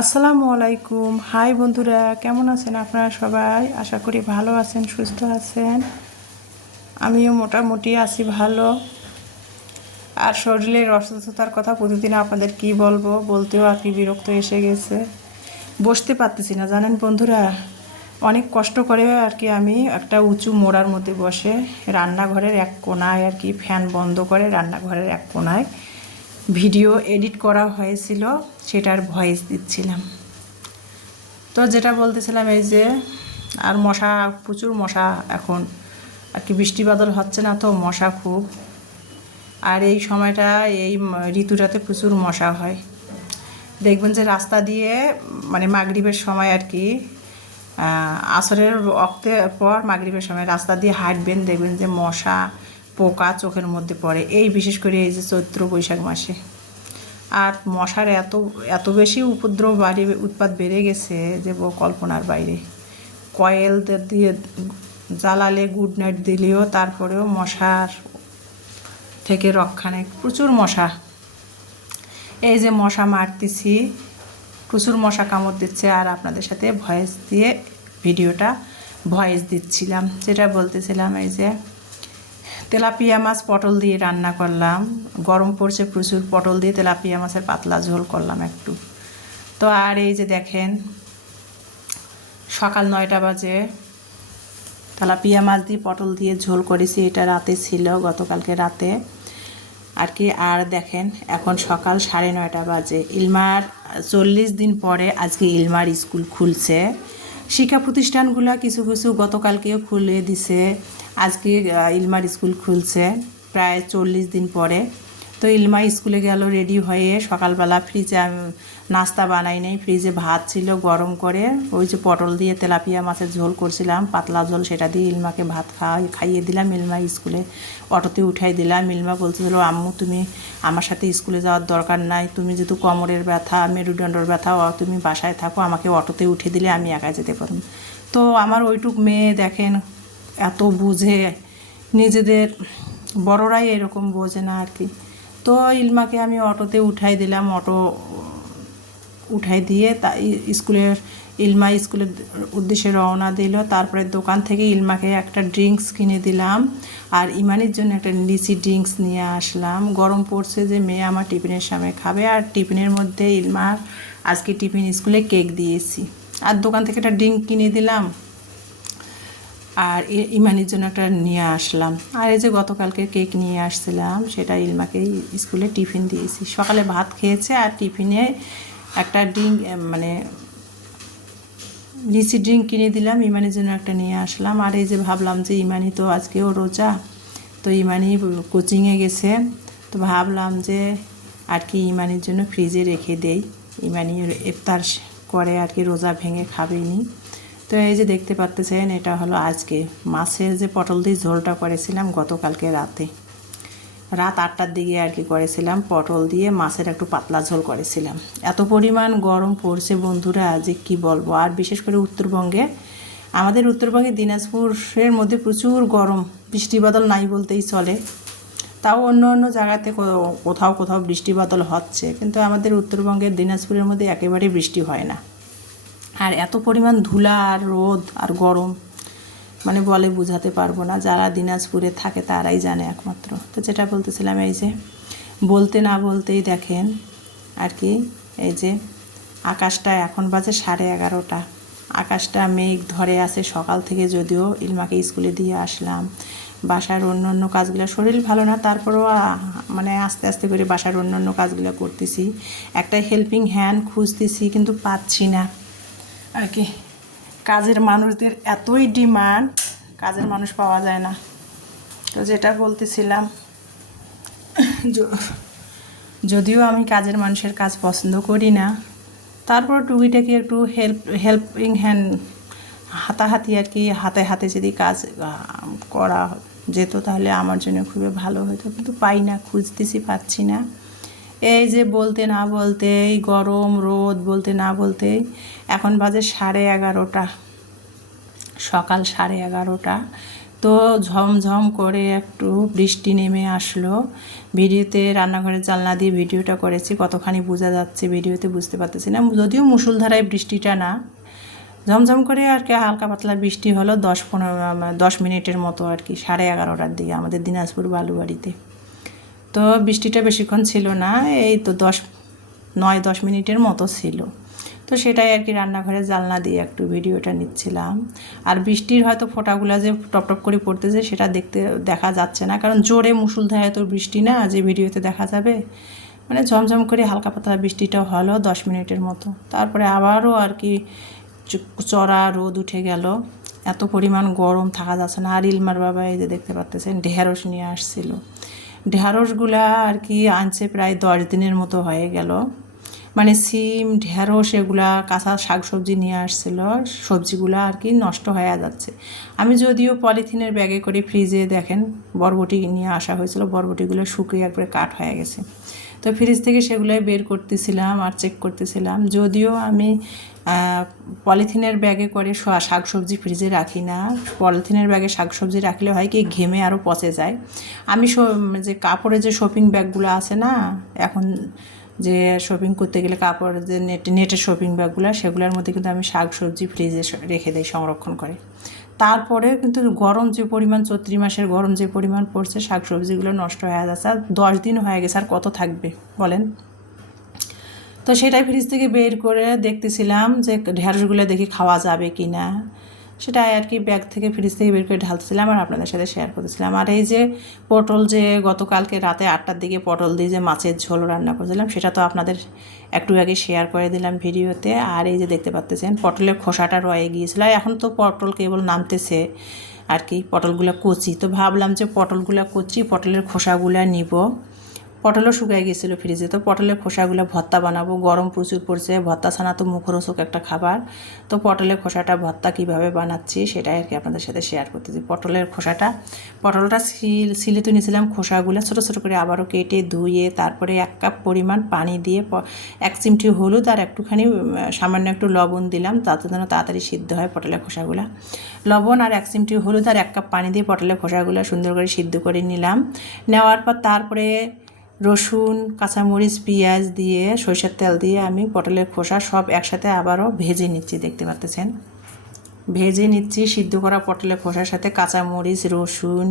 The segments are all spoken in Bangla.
আসসালামু আলাইকুম। হাই বন্ধুরা, কেমন আছেন আপনারা সবাই? আশা করি ভালো আছেন, সুস্থ আছেন। আমিও মোটামুটি আছি ভালো। আর শরীরের অসুস্থতার কথা প্রতিদিন আপনাদের কি বলবো, বলতেও আর কি বিরক্ত এসে গেছে। বসতে পারতেছি না জানেন বন্ধুরা। অনেক কষ্ট করে আর কি আমি একটা উঁচু মোড়ার মধ্যে বসে রান্নাঘরের এক কোণায় আর কি ফ্যান বন্ধ করে রান্নাঘরের এক কোণায় ভিডিও এডিট করা হয়েছিল, সেটার ভয়েস দিচ্ছিলাম। তো যেটা বলতেছিলাম এই যে আর মশা, প্রচুর মশা এখন আর কি, বৃষ্টি বাদল হচ্ছে না তো মশা খুব। আর এই সময়টা এই ঋতুটাতে প্রচুর মশা হয়। দেখবেন যে রাস্তা দিয়ে মানে মাগরিবের সময় আর কি, আসরের ওয়াক্তের পর মাগরিবের সময় রাস্তা দিয়ে হাঁটবেন, দেখবেন যে মশা পোকা চোখের মধ্যে পড়ে, এই বিশেষ করে এই যে চৈত্র বৈশাখ মাসে। আর মশার এত এত বেশি উপদ্রব উৎপাত বেড়ে গেছে যে কল্পনার বাইরে। কয়েল দিয়ে জ্বালালে, গুড নাইট দিলেও তারপরেও মশার থেকে রক্ষা নেই, প্রচুর মশা। এই যে মশা মারতেছি, প্রচুর মশা কামড় দিচ্ছে। আর আপনাদের সাথে ভয়েস দিয়ে ভিডিওটা ভয়েস দিচ্ছিলাম, যেটা বলতেছিলাম এই যে তেলাপিয়া মাছ পটল দিয়ে রান্না করলাম। গরম পড়ছে প্রচুর, পটল দিয়ে তেলাপিয়া মাছের পাতলা ঝোল করলাম একটু। তো আর এই যে দেখেন সকাল 9টা বাজে তেলাপিয়া মাছ দিয়ে পটল দিয়ে ঝোল করেছি। এটা রাতে ছিল, গতকালকে রাতে আর কি। আর দেখেন এখন সকাল 9:30 বাজে। ইলমার 40 দিন পরে আজকে ইলমার স্কুল খুলছে। শিক্ষা প্রতিষ্ঠানগুলো কিছু কিছু গতকালকেও খুলে দিছে, আজকে ইলমার স্কুল খুলছে প্রায় 40 দিন পরে। তো ইলমা স্কুলে গেল রেডি হয়ে, সকালবেলা ফ্রিজে নাস্তা বানাই নেই, ফ্রিজে ভাত ছিল গরম করে, ওই যে পটল দিয়ে তেলাপিয়া মাছের ঝোল করছিলাম, পাতলা ঝোল, সেটা দিয়ে ইলমাকে ভাত খাইয়ে দিলাম। ইলমা স্কুলে অটোতে উঠাই দিলাম। ইলমা বলতেছিল আম্মু তুমি আমার সাথে স্কুলে যাওয়ার দরকার নাই, তুমি যেহেতু কোমরের ব্যথা, মেরুদণ্ডর ব্যথা, তুমি বাসায় থাকো, আমাকে অটোতে উঠে দিলে আমি একা যেতে পারব। তো আমার ওইটুক মেয়ে দেখেন এত বুঝে, নিজেদের বড়রাই এরকম বোঝে না আর কি। তো ইলমাকে আমি অটোতে উঠাই দিলাম, অটো উঠাই দিয়ে তা স্কুলের ইলমা স্কুলের উদ্দেশ্যে রওনা দিল। তারপরে দোকান থেকে ইলমাকে একটা ড্রিঙ্কস কিনে দিলাম, আর ইমানির জন্য একটা লিচি ড্রিঙ্কস নিয়ে আসলাম। গরম পড়ছে যে মেয়ে আমার টিফিনের সামনে খাবে, আর টিফিনের মধ্যে ইলমার আজকে টিফিন স্কুলে কেক দিয়েছি, আর দোকান থেকে একটা ড্রিঙ্ক কিনে দিলাম, আর ইমানির জন্য একটা নিয়ে আসলাম। আর এই যে গতকালকে কেক নিয়ে আসছিলাম, সেটা ইলমাকে স্কুলে টিফিন দিয়েছি। সকালে ভাত খেয়েছে, আর টিফিনে একটা ড্রিঙ্ক মানে লিচি ড্রিঙ্ক কিনে দিলাম, ইমানির জন্য একটা নিয়ে আসলাম। আর এই যে ভাবলাম যে ইমানি তো আজকেও রোজা, তো ইমানি কোচিংয়ে গেছে, তো ভাবলাম যে আর কি ইমানির জন্য ফ্রিজে রেখে দেই, ইমানি ইফতার করে আর কি, রোজা ভেঙে খাবেনি। তো এই যে দেখতে পাচ্ছেন এটা হলো আজকে মাছের যে পটল দিয়ে ঝোলটা করেছিলাম গতকালকে রাতে, রাত 8টার দিকে আর কি করেছিলাম, পটল দিয়ে মাছের একটু পাতলা ঝোল করেছিলাম। এত পরিমাণ গরম পড়ছে বন্ধুরা যে কি বলবো। আর বিশেষ করে উত্তরবঙ্গে, আমাদের উত্তরবঙ্গে দিনাজপুরের মধ্যে প্রচুর গরম, বৃষ্টি বাদল নাই বলতেই চলে। তাও অন্য অন্য জায়গাতে কোথাও কোথাও বৃষ্টি বাদল হচ্ছে, কিন্তু আমাদের উত্তরবঙ্গের দিনাজপুরের মধ্যে একেবারেই বৃষ্টি হয় না। আর এত পরিমাণ ধুলা আর রোদ আর গরম, মানে বলে বোঝাতে পারবো না, যারা দিনাজপুরে থাকে তারাই জানে একমাত্র। তো যেটা বলতেছিলাম এই যে বলতে না বলতেই দেখেন আর কি, এই যে আকাশটা এখন বাজে 11:30, আকাশটা মেঘ ধরে আছে সকাল থেকে। যদিও ইলমাকে স্কুলে দিয়ে আসলাম, বাসার অন্য অন্য কাজগুলো, শরীর ভালো না তারপরেও মানে আস্তে আস্তে করে বাসার অন্য অন্য কাজগুলো করতেছি, একটা হেল্পিং হ্যান্ড খুঁজতেছি কিন্তু পাচ্ছি না আর কি। কাজের মানুষদের এতই ডিমান্ড, কাজের মানুষ পাওয়া যায় না। তো যেটা বলতেছিলাম, যদিও আমি কাজের মানুষের কাজ পছন্দ করি না, তারপর টুকিটাকি একটু হেল্পিং হ্যান্ড, হাতাহাতি আর কি, হাতে হাতে যদি কাজ করা যেত তাহলে আমার জন্য খুবই ভালো হতো, কিন্তু পাই না, খুঁজতেছি পাচ্ছি না। এই যে বলতে না বলতেই গরম রোদ, বলতে না বলতেই এখন বাজে 11:30, সকাল 11:30। তো ঝমঝম করে একটু বৃষ্টি নেমে আসলো। ভিডিওতে রান্নাঘরের জানলা দিয়ে ভিডিওটা করেছি, কতখানি বোঝা যাচ্ছে ভিডিওতে বুঝতে পারতেছি না, যদিও মুষলধারায় বৃষ্টিটা না, ঝমঝম করে আর কি হালকা পাতলা বৃষ্টি হলো 10 মিনিটের মতো আর কি, 11:30টার দিকে আমাদের দিনাজপুর বালুবাড়িতে। তো বৃষ্টিটা বেশিক্ষণ ছিল না, এই তো 9-10 মিনিটের মতো ছিল। তো সেটাই আর কি রান্নাঘরের জানলা দিয়ে একটু ভিডিওটা নিচ্ছিলাম। আর বৃষ্টির হয়তো ফোঁটাগুলো যে টপ টপ করে পড়তেছে সেটা দেখা যাচ্ছে না, কারণ জোরে মুষলধারে তো বৃষ্টি না যে ভিডিওতে দেখা যাবে। মানে ঝমঝম করে হালকা পাতলা বৃষ্টিটা হলো 10 মিনিটের মতো, তারপরে আবারও আর কি চড়া রোদ উঠে গেল। এত পরিমাণ গরম থাকা যাচ্ছে না। আর ইলমার বাবা এই যে দেখতে পাচ্তেছেন ঢেঁড়স নিয়ে আসছিল, ঢেঁড়সগুলা আর কি আনছে প্রায় 10 দিনের মতো হয়ে গেল। মানে সিম ঢেঁড়স এগুলা কাঁচা শাকসবজি নিয়ে আসছিল, সবজিগুলো আর কি নষ্ট হয়ে যাচ্ছে। আমি যদিও পলিথিনের ব্যাগে করে ফ্রিজে দেখেন বরবটি নিয়ে আসা হয়েছিল, বরবটিগুলো শুকিয়ে একবারে কাঠ হয়ে গেছে। তো ফ্রিজ থেকে সেগুলোই বের করতেছিলাম আর চেক করতেছিলাম। যদিও আমি পলিথিনের ব্যাগে করে শাকসবজি ফ্রিজে রাখি না, পলিথিনের ব্যাগে শাকসবজি রাখলে হয় কি ঘেমে আরও পচে যায়। আমি যে কাপড়ের যে শপিং ব্যাগগুলো আছে না, এখন যে শপিং করতে গেলে কাপড়ের যে নেটের শপিং ব্যাগগুলো, সেগুলোর মধ্যে কিন্তু আমি শাকসবজি ফ্রিজে রেখে দিই সংরক্ষণ করে। তারপরে কিন্তু গরম যে পরিমাণ, চৈত্র মাসের গরম যে পরিমাণ পড়ছে, শাকসবজিগুলো নষ্ট হয়ে যাচ্ছে। আর 10 দিন হয়ে গেছে, আর কত থাকবে বলেন। তো সেটাই ফ্রিজ থেকে বের করে দেখতেছিলাম যে ঢেঁড়সগুলো দেখি খাওয়া যাবে কি না, সেটাই আর কি ব্যাগ থেকে ফ্রিজ থেকে বের করে ঢালতেছিলাম আর আপনাদের সাথে শেয়ার করতেছিলাম। আর এই যে পটল, যে গতকালকে রাতে 8টার দিকে পটল দিয়ে যে মাছের ঝোল রান্না করেছিলাম, সেটা তো আপনাদের একটু আগে শেয়ার করে দিলাম ভিডিওতে। আর এই যে দেখতে পাচ্তেছেন পটলের খোসাটা রয়ে গিয়েছিল, আর এখন তো পটল কেবল নামতেছে আর কি, পটলগুলো কচি। তো ভাবলাম যে পটলগুলো কচি, পটলের খোসাগুলো নিব। পটলও শুকিয়ে গিয়েছিলো ফ্রিজে, তো পটলের খোসাগুলো ভর্তা বানাবো, গরম প্রচুর পড়ছে, ভর্তা ছানা তো মুখরোচক একটা খাবার। তো পটলের খোসাটা ভর্তা কিভাবে বানাচ্ছি সেটাই আর কি আপনাদের সাথে শেয়ার করতেছি। পটলটা সিলে তো নিয়েছিলাম, খোসাগুলো ছোটো ছোটো করে আবারও কেটে ধুয়ে তারপরে 1 কাপ পরিমাণ পানি দিয়ে 1 চিমটি হলুদ আর একটুখানি সামান্য একটু লবণ দিলাম, তাতে যেন তাড়াতাড়ি সিদ্ধ হয় পটলের খোসাগুলো। লবণ আর 1 চিমটি হলুদ আর 1 কাপ পানি দিয়ে পটলের খোসাগুলো সুন্দর করে সিদ্ধ করে নিলাম। নেওয়ার পর তারপরে রসুন, কাঁচামরিচ, পেঁয়াজ দিয়ে সরষের তেল দিয়ে আমি পটলের খোসা সব একসাথে আবারও ভেজে নিচ্ছি, দেখতে পাচ্ছেন ভেজে নিচ্ছি। সিদ্ধ করা পটলের খোসার সাথে কাঁচামরিচ, রসুন,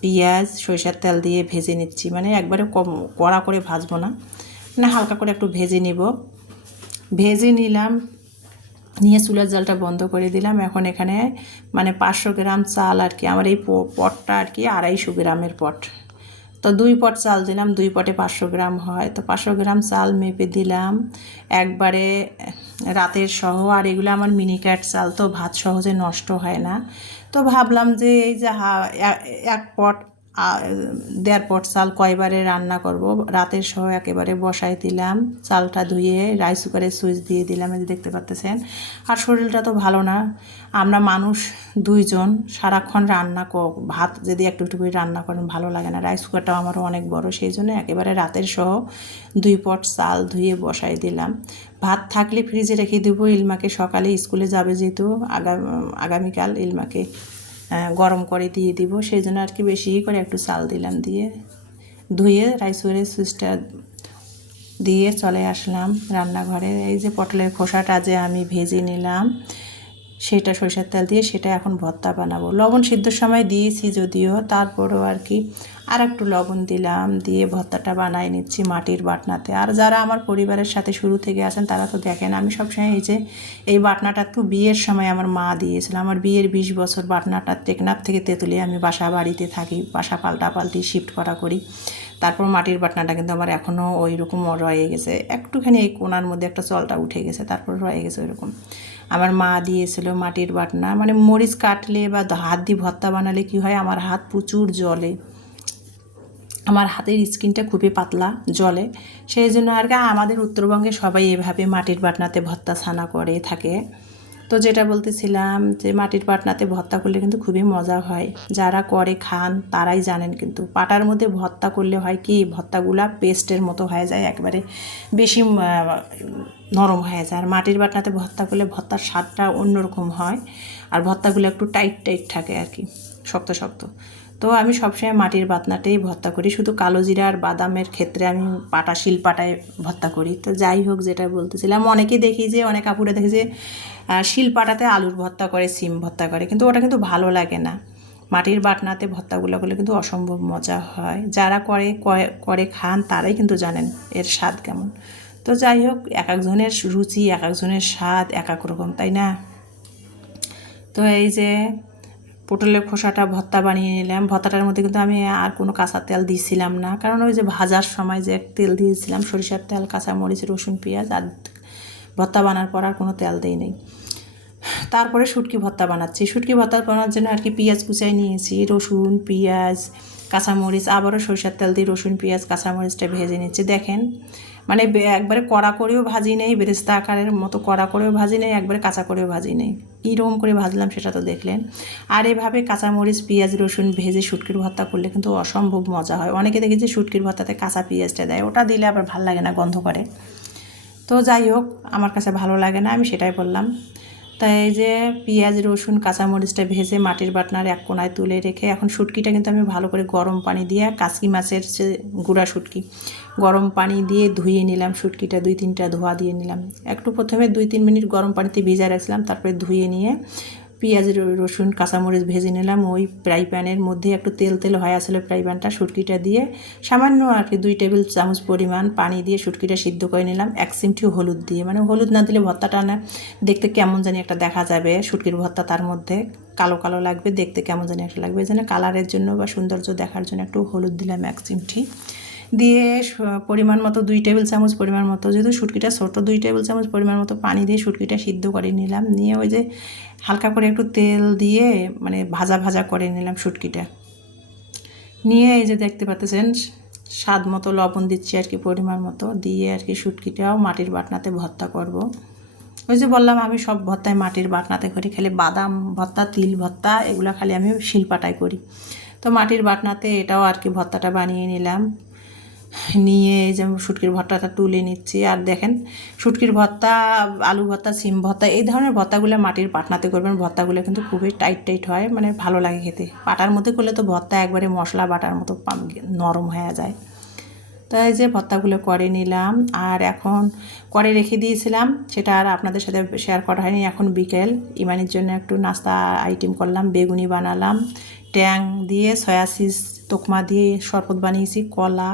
পেঁয়াজ সরষের তেল দিয়ে ভেজে নিচ্ছি। মানে একবারে কড়া করে ভাজবো না, মানে হালকা করে একটু ভেজে নিব। ভেজে নিলাম, নিয়ে চুলার জালটা বন্ধ করে দিলাম। এখন এখানে মানে 500 গ্রাম চাল আর কি, আমার এই পটটা আর কি 250 গ্রামের পট, তো 2 পট চাল দিলাম, 2 পটে 500 গ্রাম হয়। তো 500 গ্রাম চাল মেপে দিলাম একবারে রাতের সহ। আর এগুলো আমার মিনিক্যাট চাল, তো ভাত সহজে নষ্ট হয় না। তো ভাবলাম যে এই যে 1 পট 1.5 পট চাল কয়বারে রান্না করব, রাতের সহ একেবারে বসাই দিলাম। চালটা ধুয়ে রাইস কুকারে সুইচ দিয়ে দিলাম, এই যে দেখতে পাচ্ছেন। আর শরীরটা তো ভালো না, আমরা মানুষ 2 জন, সারাক্ষণ ভাত যদি একটু একটু করে রান্না করেন ভালো লাগে না। রাইস কুকারটাও আমারও অনেক বড়, সেই জন্য একেবারে রাতের সহ 2 পট চাল ধুয়ে বসাই দিলাম। ভাত থাকলে ফ্রিজে রেখে দেবো, ইলমাকে সকালে স্কুলে যাবে যেহেতু, আগামীকাল ইলমাকে গরম করে দিয়ে দিব, সেই জন্য আর কি বেশি করে একটু চাল দিলাম, দিয়ে ধুয়ে রাইস কুকারের সুইচটা দিয়ে চলে আসলাম রান্নাঘরে। এই যে পটলের খোসাটা যে আমি ভেজে নিলাম, সেটা সরষের তেল দিয়ে সেটা এখন ভর্তা বানাবো। লবণ সিদ্ধর সময় দিয়েছি যদিও, তারপরেও আর কি আর একটু লবণ দিলাম, দিয়ে ভর্তাটা বানাই নিচ্ছি মাটির বাটনাতে। আর যারা আমার পরিবারের সাথে শুরু থেকে আছেন তারা তো দেখেন আমি সবসময় এই বাটনাটা তো বিয়ের সময় আমার মা দিয়েছিল। আমার বিয়ের 20 বছর বাটনাটা টেকনাফ থেকে তেঁতুলিয়া আমি বাড়িতে থাকি, বাসা পাল্টাপাল্টি শিফট করি। তারপর মাটির বাটনাটা কিন্তু আমার এখনও ওই রকম রয়ে গেছে, একটুখানি এই কোনার মধ্যে একটা চলটা উঠে গেছে, তারপর রয়ে গেছে ওই রকম। আমার মা দিয়েছিল মাটির বাটনা। মানে মরিচ কাটলে বা হাত দিয়ে ভর্তা বানালে কি হয়, আমার হাত প্রচুর জ্বলে, আমার হাতের স্কিনটা খুবই পাতলা জ্বলে, সেই জন্য আর কি আমাদের উত্তরবঙ্গে সবাই এভাবে মাটির বাটনাতে ভর্তা ছানা করে থাকে। তো যেটা বলতেছিলাম যে মাটির পাটনাতে ভর্তা করলে কিন্তু খুবই মজা হয়, যারা করে খান তারাই জানেন। কিন্তু পাটার মধ্যে ভর্তা করলে হয় কি, ভর্তাগুলা পেস্টের মতো হয়ে যায়, একবারে বেশি নরম হয়ে যায়। আর মাটির পাটনাতে ভর্তা করলে ভর্তার স্বাদটা অন্যরকম হয়, আর ভর্তাগুলো একটু টাইট টাইট থাকে আর কি, শক্ত শক্ত। তো আমি সবসময় মাটির পাতনাতেই ভর্তা করি, শুধু কালো জিরা আর বাদামের ক্ষেত্রে আমি শিল পাটায় ভর্তা করি। তো যাই হোক, যেটা বলতেছিলাম, অনেকে দেখি যে অনেক আপুরে দেখি যে শিল পাটাতে আলুর ভর্তা করে, সিম ভর্তা করে, কিন্তু ওটা কিন্তু ভালো লাগে না। মাটির বাটনাতে ভর্তাগুলো করলে কিন্তু অসম্ভব মজা হয়, যারা করে খান তারাই কিন্তু জানেন এর স্বাদ কেমন। তো যাই হোক, এক একজনের রুচি, এক একজনের স্বাদ এক এক রকম, তাই না? তো এই যে পটলের খোসাটা ভর্তা বানিয়ে নিলাম। ভর্তাটার মধ্যে কিন্তু আমি আর কোনো কাঁচা তেল দিয়েছিলাম না, কারণ ওই যে ভাজার সময় যে তেল দিয়েছিলাম, সরিষার তেল, কাঁচামরিচ, রসুন, পেঁয়াজ, আর ভর্তা বানার পর আর কোনো তেল দিই নেই। তারপরে শুটকি ভর্তা বানাচ্ছি। শুটকি ভর্তা বানানোর জন্য আর কি পেঁয়াজ কুচাই নিয়েছি, রসুন, পেঁয়াজ, কাঁচামরিচ, আবারও সরিষার তেল দিয়ে রসুন, পেঁয়াজ, কাঁচামরিচটা ভেজে নিচ্ছি। দেখেন, মানে একবারে কড়া করেও ভাজি নেই, বেরেস্তা আকারের মতো কড়া করেও ভাজি নেই, একবারে কাঁচা করেও ভাজি নেই। কীরকম করে ভাজলাম সেটা তো দেখলেন। আর এভাবে কাঁচামরিচ, পেঁয়াজ, রসুন ভেজে শুটকির ভর্তা করলে কিন্তু অসম্ভব মজা হয়। অনেকে দেখেছি শুটকির ভর্তাতে কাঁচা পেঁয়াজটা দেয়, ওটা দিলে আবার ভালো লাগে না, গন্ধ করে। তো যাই হোক, আমার কাছে ভালো লাগে না, আমি সেটাই বললাম। তাই এই যে পেঁয়াজ, রসুন, কাঁচামরিচটা ভেজে মাটির বাটনার এক কোনায় তুলে রেখে, এখন শুটকিটা কিন্তু আমি ভালো করে গরম পানি দিয়ে, কাসকি মাছের যে গুঁড়া শুটকি, গরম পানি দিয়ে ধুয়ে নিলাম। শুটকিটা 2-3টা ধোয়া দিয়ে নিলাম। একটু প্রথমে 2-3 মিনিট গরম পানিতে ভিজা রাখছিলাম, তারপরে ধুয়ে নিয়ে পেঁয়াজ, রসুন, কাঁচামরিচ ভেজে নিলাম। ওই ফ্রাই প্যানের মধ্যে একটু তেল তেল হয়ে আসলে ফ্রাই প্যানটা, শুটকিটা দিয়ে সামান্য আর কি 2 টেবিল চামচ পরিমাণ পানি দিয়ে শুটকিটা সিদ্ধ করে নিলাম, 1 চিমটি হলুদ দিয়ে। মানে হলুদ না দিলে ভর্তাটা না দেখতে কেমন জানি একটা দেখা যাবে, শুটকির ভর্তা তার মধ্যে কালো কালো লাগবে, দেখতে কেমন জানি একটা লাগবে। এই জন্য কালারের জন্য বা সৌন্দর্য দেখার জন্য একটু হলুদ দিলাম 1 চিমটি দিয়ে, পরিমাণ মতো 2 টেবিল চামচ পরিমাণ মতো, যেহেতু শুটকিটা ছোটো, 2 টেবিল চামচ পরিমাণ মতো পানি দিয়ে শুটকিটা সিদ্ধ করে নিলাম। নিয়ে ওই যে হালকা করে একটু তেল দিয়ে মানে ভাজা ভাজা করে নিলাম শুটকিটা। নিয়ে এই যে দেখতে পাচ্ছেন, স্বাদ মতো লবণ দিচ্ছি আর কি, পরিমাণ মতো দিয়ে আর কি শুটকিটাও মাটির বাটনাতে ভর্তা করব। ওই যে বললাম, আমি সব ভর্তায় মাটির বাটনাতে করি, খালি বাদাম ভর্তা, তিল ভর্তা এগুলো খালি আমি শিলপাটায় করি। তো মাটির বাটনাতে এটাও আর কি ভর্তাটা বানিয়ে নিলাম। নিয়ে এই যে শুটকির ভর্তাটা তুলে নিচ্ছি। আর দেখেন, শুটকির ভর্তা, আলু ভর্তা, সিম ভর্তা, এই ধরনের ভর্তাগুলো মাটির পাটনাতে করবেন। ভর্তাগুলো কিন্তু খুবই টাইট টাইট হয়, মানে ভালো লাগে খেতে। পাটার মধ্যে করলে তো ভর্তা একবারে মশলা বাটার মতো নরম হয়ে যায়। তো এই যে ভর্তাগুলো করে নিলাম, আর এখন করে রেখে দিয়েছিলাম, সেটা আর আপনাদের সাথে শেয়ার করা হয়নি। এখন বিকেল, ইমানির জন্য একটু নাস্তা আইটেম করলাম, বেগুনি বানালাম, ট্যাং দিয়ে, সয়া চিজ, তোকমা দিয়ে শরবত বানিয়েছি, কলা,